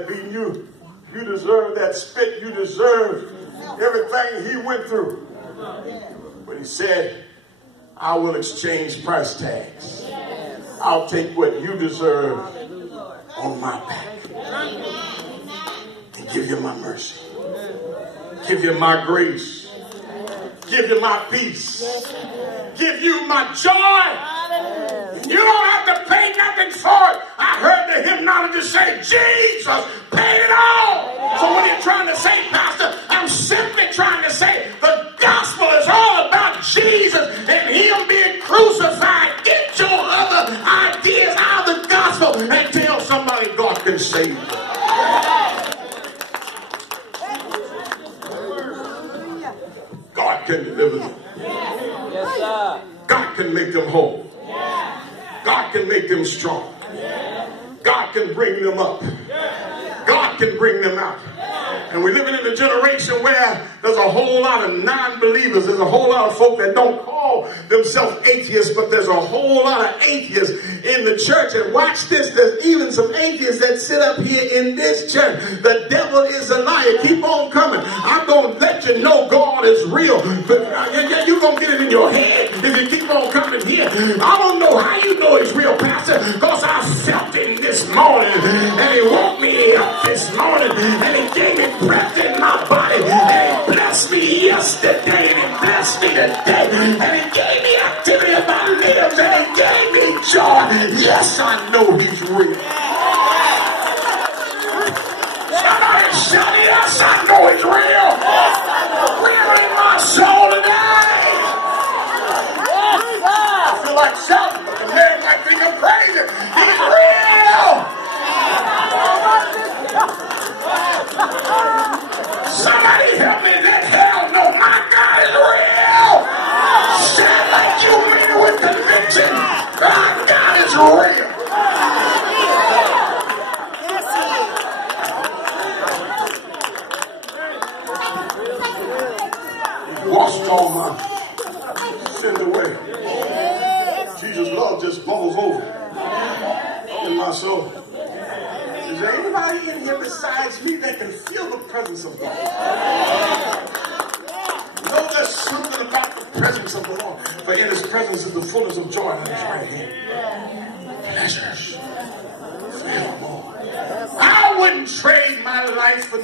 that beating. You deserve that spit. You deserve everything he went through. But he said, I will exchange price tags. I'll take what you deserve on my back and give you my mercy. Give you my grace. Give you my peace. Give you my joy. You don't have to pay nothing for it. I heard the hymnologist say, Jesus paid it all. So what are you trying to say, Pastor? I'm simply trying to say the gospel is all about Jesus and him being crucified. Get your other ideas out of the gospel and tell somebody God can save you. God can deliver them. Yes, sir. God can make them whole. God can make them strong. God can bring them up. God can bring them out. And we're living in a generation where there's a whole lot of non-believers. There's a whole lot of folk that don't call themselves atheists, but there's a whole lot of atheists in the church. And watch this, there's even some atheists that sit up here in this church. The devil is a liar. Keep on coming. I'm going to let you know God is real. But you're going to get it in your head if you keep on coming here. I don't know how you know he's real, Pastor, because I felt him this morning. And he woke me up this morning. And he gave me breath in my body. And he blessed me yesterday. And he blessed me today. And he gave me activity of my limbs. And he gave me joy. Yes, I know he's real. Somebody shout, yes, I know he's real. Real in my soul today. I feel like shouting, but the man might think I'm crazy. He's real. Somebody help me, let hell know my God is real. Say it like you mean it with conviction. My God is real. Washed all my sins away. Jesus' love just bubbles over in my soul. Is there anybody in here besides me that can feel the presence of God? You know, there's something about the presence of the Lord. For in his presence is the fullness of joy in his right hand. Pleasures forevermore. I wouldn't trade my life for